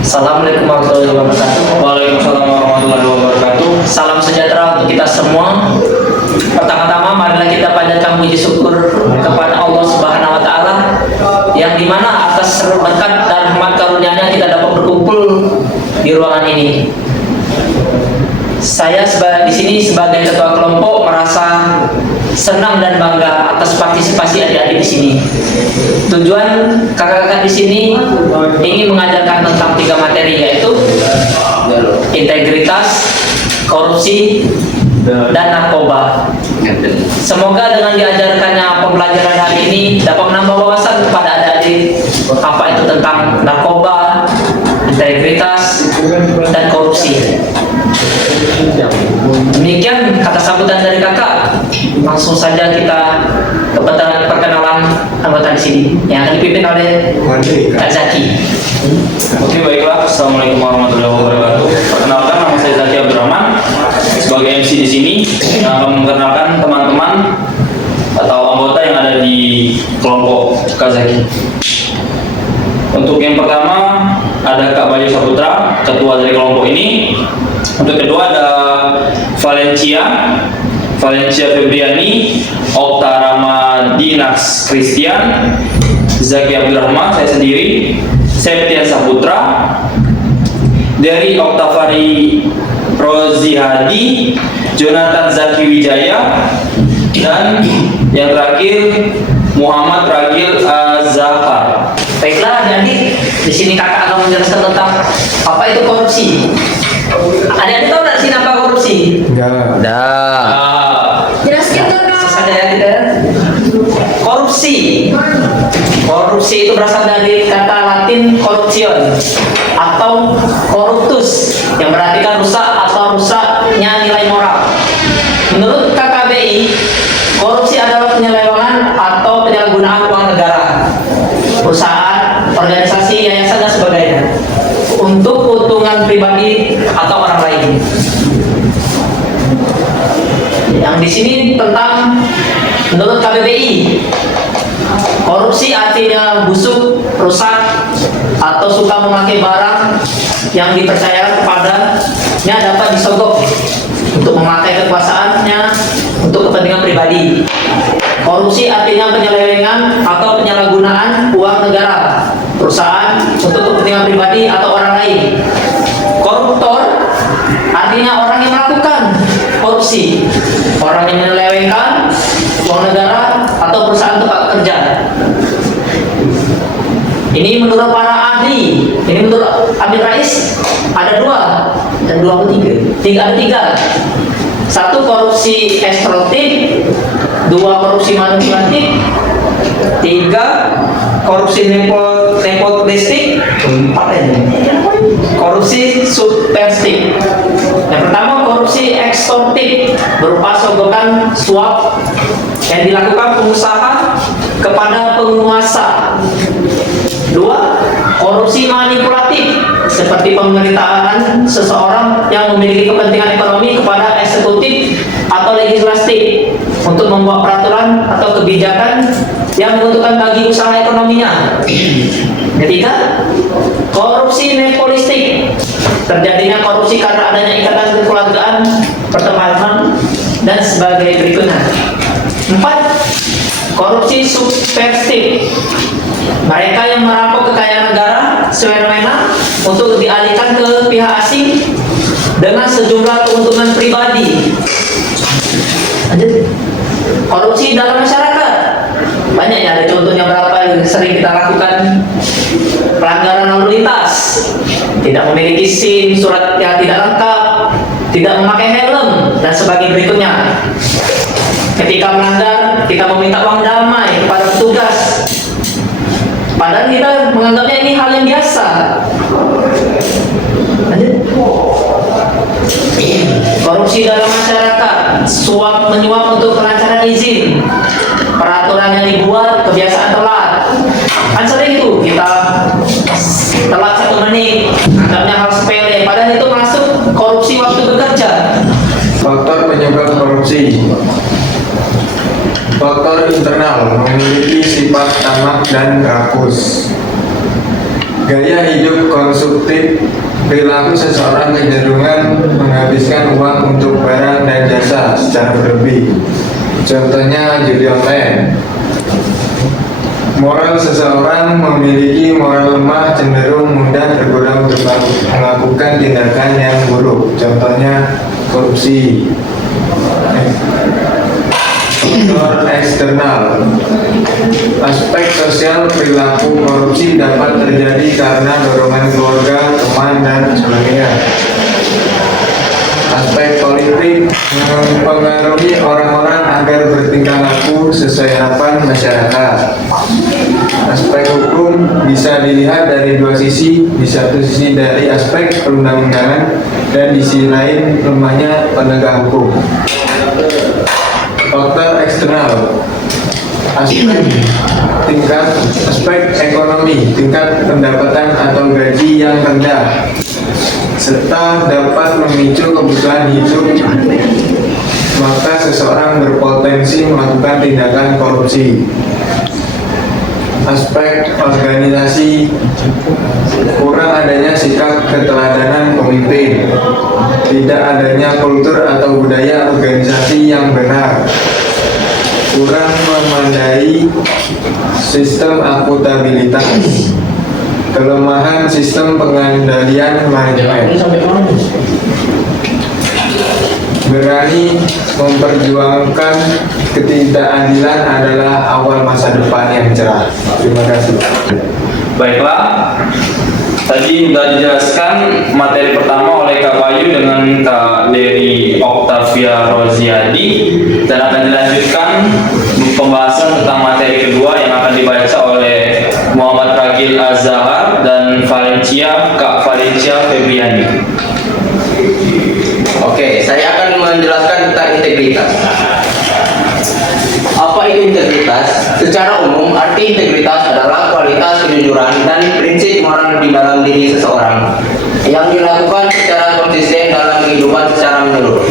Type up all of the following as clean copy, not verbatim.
Assalamualaikum warahmatullahi wabarakatuh. Waalaikumsalam warahmatullahi wabarakatuh. Salam sejahtera untuk kita semua. Pertama-tama marilah kita panjatkan puji syukur kepada Allah Subhanahu wa taala yang dimana atas berkat dan rahmat karunia-Nya kita dapat berkumpul di ruangan ini. Saya di sini sebagai ketua kelompok merasa senang dan bangga atas partisipasi adik-adik di sini. Tujuan kakak-kakak di sini ingin mengajarkan tentang 3 materi, yaitu integritas, korupsi, dan narkoba. Semoga dengan diajarkannya pembelajaran hari ini dapat menambah wawasan kepada adik-adik apa itu tentang narkoba, integritas, dan korupsi. Demikian kata sambutan dari kakak. Langsung saja kita ke perkenalan anggota di sini yang akan dipimpin oleh Kak Zaki. Oke, baiklah. Assalamualaikum warahmatullahi wabarakatuh. Perkenalkan, nama saya Zaki Abdurrahman sebagai MC di sini yang akan memperkenalkan teman-teman atau anggota yang ada di kelompok Kak Zaki. Untuk yang pertama ada Kak Bayu Saputra, ketua dari kelompok ini. Untuk kedua ada Valencia Febriani, Okta Ramadinas Christian, Zaki Abdurrahman, saya sendiri, Septian Saputra, dari Oktavari Rozihadi, Jonathan Zaki Wijaya, dan yang terakhir Muhammad Ragil Azhar. Baiklah, jadi di sini kakak akan menjelaskan tentang apa itu korupsi. Adik-adik tahu nggak sih apa korupsi? Jelaskan kakak. Saja ya kita. Korupsi itu berasal dari kata Latin corruption atau corruptus yang berarti kan rusak atau rusaknya nilai moral. Menurut KKBI, korupsi adalah penyelewengan atau penyalahgunaan uang negara, perusahaan, organisasi, yayasan dan sebagainya untuk keuntungan pribadi atau orang lain. Yang di sini tentang menurut KBBI, korupsi artinya busuk, rusak, atau suka memakai barang yang dipercaya kepadanya dapat disogok untuk memakai kekuasaannya untuk kepentingan pribadi. Korupsi artinya penyelewengan atau penyalahgunaan uang negara, perusahaan untuk kepentingan pribadi atau orang lain. Koruptor artinya orang yang melakukan korupsi, orang yang menyelewengkan uang negara atau perusahaan tempat kerja. Ini menurut para ahli, ini menurut Amin Rais ada 2 dan 23. Ada 3. 1 korupsi eksploitif, 2 korupsi manipulatif, 3 korupsi nepotistik, 4 korupsi subversif. Yang pertama korupsi ekstorsif berupa sogokan suap yang dilakukan pengusaha kepada penguasa. 2. Korupsi manipulatif seperti pemerintahan seseorang yang memiliki kepentingan ekonomi kepada eksekutif atau legislatif untuk membuat peraturan atau kebijakan yang menguntungkan bagi usaha ekonominya. Ketiga, korupsi nepotistik, terjadinya korupsi karena adanya ikatan kekeluargaan, pertemanan, dan sebagai berikutnya. 4. Korupsi subversif, mereka yang merampok kekayaan negara semena-mena untuk dialihkan ke pihak asing dengan sejumlah keuntungan pribadi. Korupsi dalam masyarakat banyak ya, ada contohnya berapa yang sering kita lakukan. Pelanggaran lalu lintas, tidak memiliki SIM, surat yang tidak lengkap, tidak memakai helm, dan sebagainya berikutnya. Ketika melanggar, kita meminta uang damai kepada petugas, padahal kita menganggapnya ini hal yang biasa. Korupsi dalam masyarakat, suap menyuap untuk pelancaran izin, peraturan yang dibuat, kebiasaan telat. Kan sering itu kita telat 1 menit, anggapnya hal sepele, padahal itu masuk korupsi waktu bekerja. Faktor penyebab korupsi. Faktor internal memiliki sifat tamak dan rakus. Gaya hidup konsumtif, perilaku seseorang kecenderungan menghabiskan uang untuk barang dan jasa secara berlebih. Contohnya judi online. Moral seseorang memiliki moral lemah, cenderung mudah tergoda untuk melakukan tindakan yang buruk. Contohnya korupsi. Faktor eksternal. Aspek sosial perilaku korupsi dapat terjadi karena dorongan keluarga, teman, dan sebagainya. Aspek politik mempengaruhi orang-orang agar bertingkah laku sesuai harapan masyarakat. Aspek hukum bisa dilihat dari dua sisi, di satu sisi dari aspek perundang-undangan dan di sisi lain lemahnya penegak hukum. Faktor eksternal. Aspek ekonomi, tingkat pendapatan atau gaji yang rendah, serta dapat memicu kebutuhan hidup, maka seseorang berpotensi melakukan tindakan korupsi. Aspek organisasi, kurang adanya sikap keteladanan pemimpin, tidak adanya kultur atau budaya organisasi yang benar, kurang memadai sistem akuntabilitas, kelemahan sistem pengendalian manajemen. Berani memperjuangkan ketidakadilan adalah awal masa depan yang cerah. Terima kasih. Baiklah, tadi sudah dijelaskan materi pertama oleh Kak Bayu dengan Kak Dery Octavia Roziadi, dan akan dilanjutkan pembahasan tentang materi kedua yang akan dibaca oleh Muhammad Ragil Azhar dan Kak Valencia Febriani. Oke, saya akan menjelaskan tentang integritas. Apa itu integritas? Secara umum, arti integritas adalah kualitas kejujuran dan prinsip moral di dalam diri seseorang yang dilakukan secara konsisten dalam kehidupan secara menyeluruh.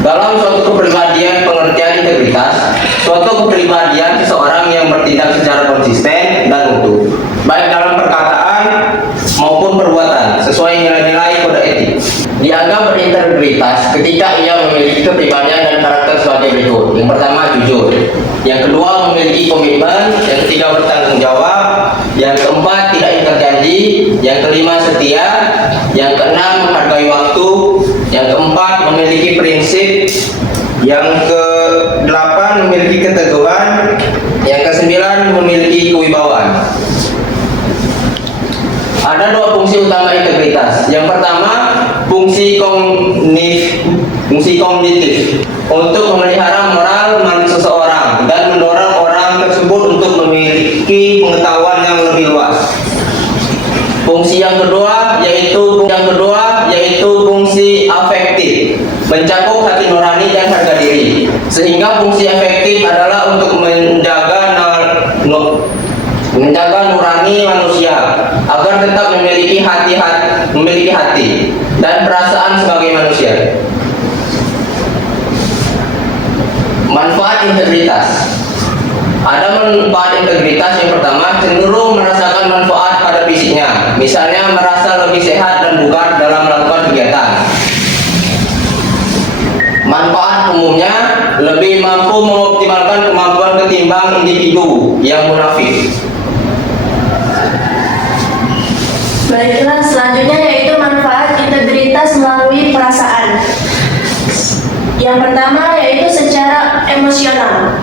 Dalam suatu kepribadian, pengertian integritas, suatu kepribadian seseorang yang bertindak secara konsisten dan utuh, baik dalam perkataan maupun perbuatan, sesuai nilai-nilai kode etik. Dianggap berintegritas ketika ia memiliki kepribadian dan karakter sebagai berikut. Yang pertama, jujur. Yang kedua, memiliki komitmen. Yang ketiga, bertanggung jawab. Yang keempat, tidak ingkar janji. Yang kelima, setia. Yang keenam, menghargai waktu. Yang keempat, memiliki prinsip. Yang kedelapan, memiliki keteguhan. Yang kesembilan, memiliki kewibawaan. Ada dua fungsi utama integritas. Yang pertama, fungsi kognitif untuk memelihara moral seseorang dan mendorong orang tersebut untuk memiliki pengetahuan yang lebih luas. Fungsi yang kedua yaitu fungsi afektif, mencakup hati nurani dan harga diri. Sehingga fungsi afektif adalah untuk menjaga nurani manusia agar tetap memiliki hati dan perasaan sebagai manusia. Manfaat integritas. Ada manfaat integritas. Yang pertama, cenderung merasakan manfaat pada fisiknya, misalnya merasa lebih sehat dan bugar dalam melakukan kegiatan. Manfaat umumnya, lebih mampu mengoptimalkan kemampuan ketimbang individu yang munafik. Baiklah, selanjutnya yaitu manfaat integritas melalui perasaan. Yang pertama yaitu secara emosional.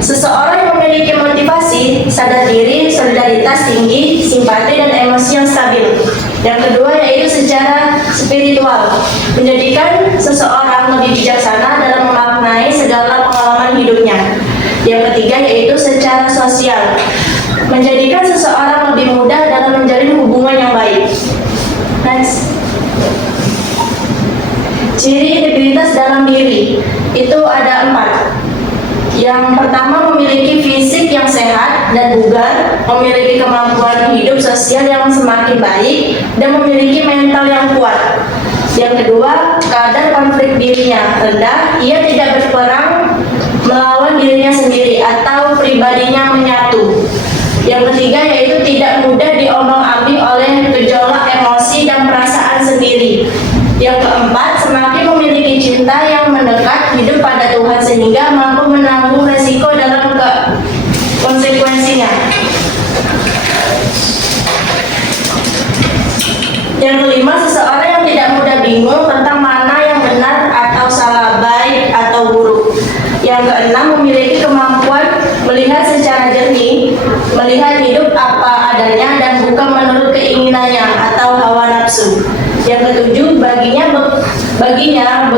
Seseorang yang memiliki motivasi, sadar diri, solidaritas tinggi, simpati, dan emosi yang stabil. Yang kedua yaitu secara spiritual, menjadikan seseorang lebih bijaksana dalam memaknai segala pengalaman hidupnya. Yang ketiga yaitu secara sosial, menjadikan seseorang lebih mudah dalam menjalin hubungan yang baik. Next. Ciri integritas dalam diri itu ada 4. Yang pertama, memiliki fisik yang sehat dan bugar, memiliki kemampuan hidup sosial yang semakin baik, dan memiliki mental yang kuat. Yang kedua, kadar konflik dirinya rendah, ia tidak berperang melawan dirinya sendiri atau pribadinya menyatu. Yang ketiga yaitu tidak mudah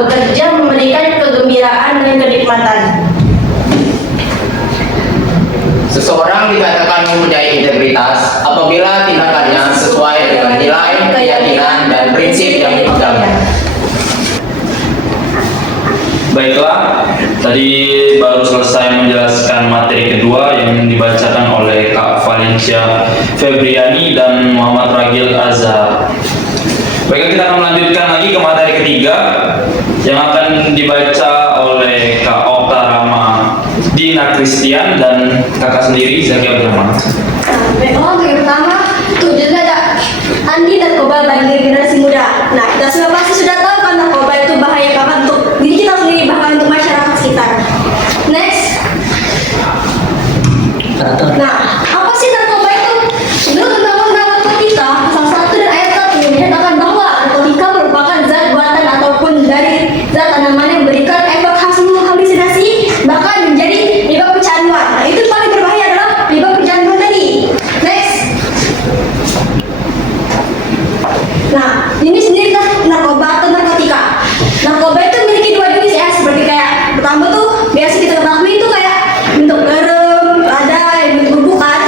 bekerja memberikan kegembiraan dan kenikmatan. Seseorang dikatakan mempunyai integritas apabila tindakannya sesuai dengan nilai, keyakinan, dan prinsip yang dipegang. Baiklah, tadi baru selesai menjelaskan materi kedua yang dibacakan oleh Kak Valencia Febriani dan Muhammad Ragil Azhar. Baiklah, kita akan melanjutkan lagi ke materi ketiga yang akan dibaca oleh Kak Okta Rama Dina Christian dan kakak sendiri Zaki Abdurrahman. Baiklah, yang pertama tujuannya ada anti narkoba bagi generasi muda. Nah, kita sudah pasti sudah tahu kan narkoba itu bahaya banget untuk diri kita sendiri bahkan untuk masyarakat sekitar. Next. Nah, apa sih narkoba itu? Menurut Undang-Undang Narkotika pasal 1 dan ayat 1 menyatakan bahwa narkotika merupakan zat buatan ataupun dari zat tanaman yang memberikan efek halusinasi bahkan menjadi penyebab kecanduan. Nah, itu paling berbahaya adalah penyebab kecanduan tadi. Next. Nah, ini sendiri narkoba atau narkotika. Narkoba itu memiliki dua jenis ya, seperti kayak pertama tuh biasa kita ketahui itu kayak bentuk garam, ada yang bentuk bubukan.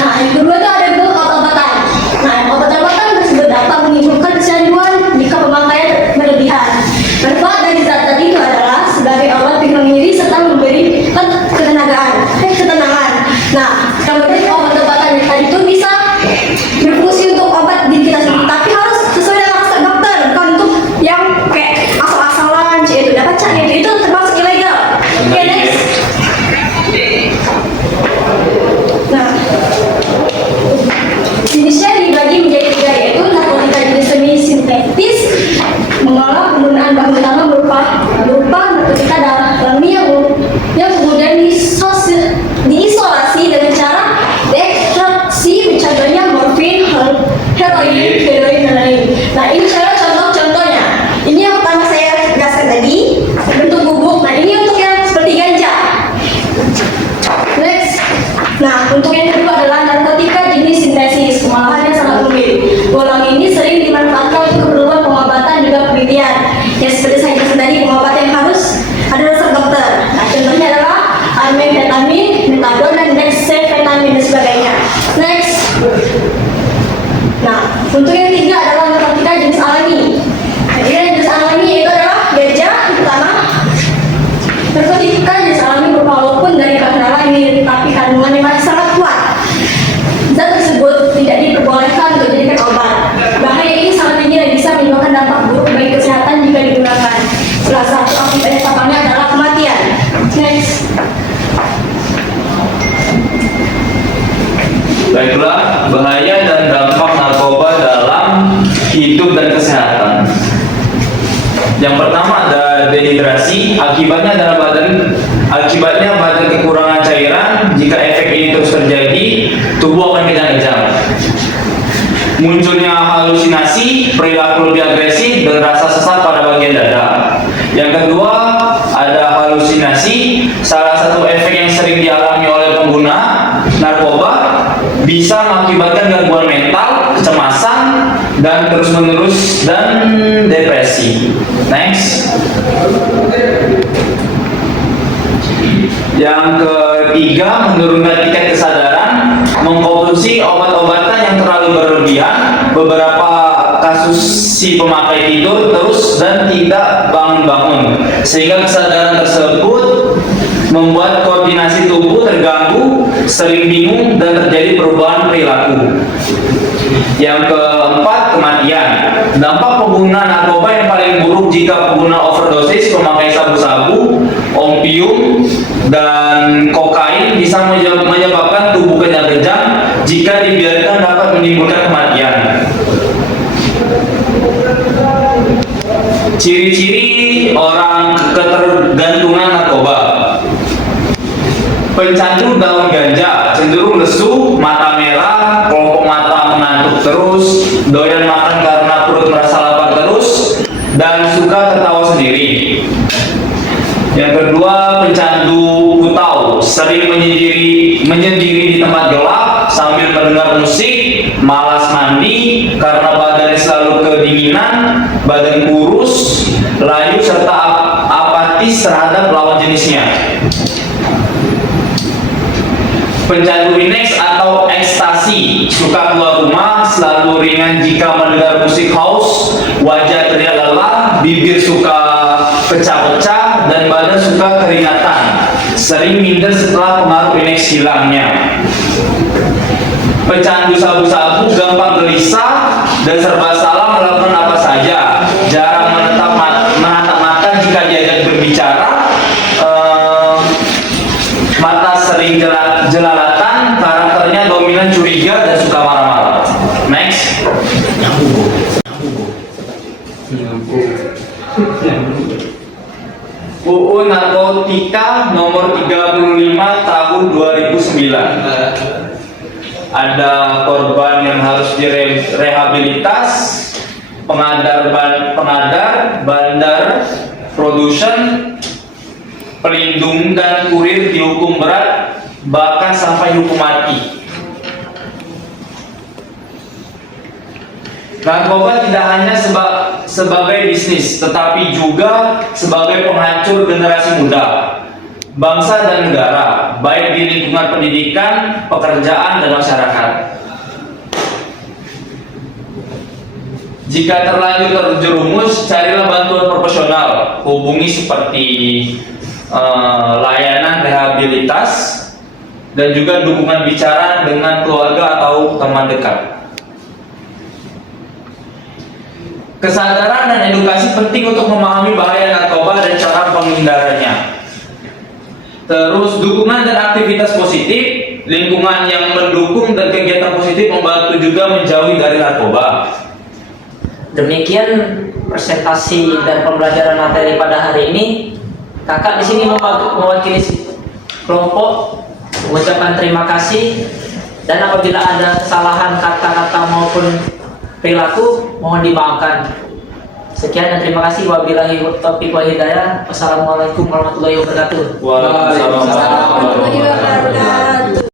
Nah, yang kedua tuh ada bentuk obat-obatan. Nah, obat-obatan tersebut dapat menimbulkan kecanduan jika pemakaian berlebihan. Manfaat dari zat itu adalah sebagai obat penghilangan nyeri serta memberikan ketenangan. Nah, kalau dari obat-obatan yang tadi itu bisa berfungsi untuk obat diri kita sendiri, tapi harus sesuai dengan resep dokter, bukan untuk yang kayak asal-asalan, itu dapat cari itu termasuk ilegal. Oke, next. Nah, jenisnya dibagi menjadi tiga, yaitu narkotika jenis semi sintetis, mengolah penggunaan bahan utama berupa narkotika dalam yang kemudian diisolasi dengan cara deekstraksi, contohnya morfin, heroin, dan lain. Nah, ini cara contoh-contohnya. Ini yang pertama saya jelaskan tadi, bentuk bubuk. Nah, ini untuk yang seperti ganja. Next. Nah, untuk yang kedua adalah narkotika jenis sintesis, pengolahannya sangat rumit. Golongan ini sering dimanfaatkan untuk keperluan pengobatan juga penelitian. Ya, seperti saya jelaskan tadi, pengobatan yang harus ada resep dokter. Nah, contohnya adalah amfetamin, metadon, dan dexamfetamin dan sebagainya. Next. Nah, untuk yang ketiga adalah narkotika jenis alami. Jadi jenis alami itu adalah ganja pertama. Narkotika jenis alami berupa walaupun dari bahan alami, tapi kandungannya masih sangat kuat. Zat tersebut tidak diperbolehkan untuk dijadikan obat. Bahaya ini sangat tinggi dan bisa menyebabkan dampak buruk bagi kesehatan jika digunakan. Salah satu akibat fatalnya adalah kematian. Next. Baiklah, bahaya dan dampak narkoba dalam hidup dan kesehatan. Yang pertama ada dehidrasi, akibatnya badan kekurangan cairan. Jika efek ini terus terjadi, tubuh akan kejang-kejang. Munculnya halusinasi, perilaku lebih agresif, dan rasa sesak pada bagian dada. Yang kedua ada halusinasi, salah satu efek yang sering dialami oleh pengguna narkoba bisa mengakibatkan gangguan mental, kecemasan, dan terus-menerus dan depresi. Next. Yang ketiga, menurunkan tingkat kesadaran, mengkonsumsi obat-obatan yang terlalu berlebihan. Beberapa kasus si pemakai tidur terus dan tidak bangun-bangun, sehingga kesadaran tersebut membuat koordinasi tubuh terganggu, sering bingung, dan terjadi perubahan perilaku. Yang keempat, kematian. Dampak pengguna narkoba yang paling buruk jika pengguna overdosis, pemakai sabu-sabu, opium, dan kokain bisa menyebabkan tubuh kejang-kejang. Jika dibiarkan dapat menimbulkan kematian. Ciri-ciri orang ketergantungan narkoba. Pencandu daun ganja cenderung lesu, mata merah, kelompok mata mengantuk terus, doyan makan karena perut merasa lapar terus, dan suka tertawa sendiri. Yang kedua, pencandu kutau sering menyendiri di tempat gelap sambil mendengar musik, malas mandi karena badannya selalu kedinginan, badan kurus, layu serta apatis terhadap lawan jenisnya. Pencandu rineks atau ekstasi, suka keluar rumah, selalu ringan jika mendengar musik house, wajah terlihat lelah, bibir suka pecah-pecah, dan badan suka keringatan. Sering minder setelah pengaruh rineks hilangnya. Pecandu sabu-sabu gampang gelisah dan serba salah melakukan apa saja. Jarang menatap mata jika diajak berbicara. Mata sering jelalatan, karakternya dominan curiga dan suka marah-marah. Next. UU Narkotika nomor 35 tahun 2009. Ada korban yang harus direhabilitas, pengadar, bandar, produsen, pelindung dan kurir dihukum berat, bahkan sampai hukum mati. Narkoba tidak hanya sebagai bisnis, tetapi juga sebagai penghancur generasi muda, bangsa dan negara, baik di lingkungan pendidikan, pekerjaan, dan masyarakat. Jika terlanjur terjerumus, carilah bantuan profesional. Hubungi seperti layanan rehabilitas dan juga dukungan bicara dengan keluarga atau teman dekat. Kesadaran dan edukasi penting untuk memahami bahaya narkoba dan cara penghindarannya. Terus dukungan dan aktivitas positif, lingkungan yang mendukung dan kegiatan positif membantu juga menjauhi dari narkoba. Demikian presentasi dan pembelajaran materi pada hari ini. Kakak di sini mewakili kelompok mengucapkan terima kasih, dan apabila ada kesalahan kata-kata maupun perilaku mohon dimaafkan. Sekian dan terima kasih. Wabillahi taufiq wal hidayah. Wassalamualaikum warahmatullahi wabarakatuh. Waalaikumsalam warahmatullahi wabarakatuh.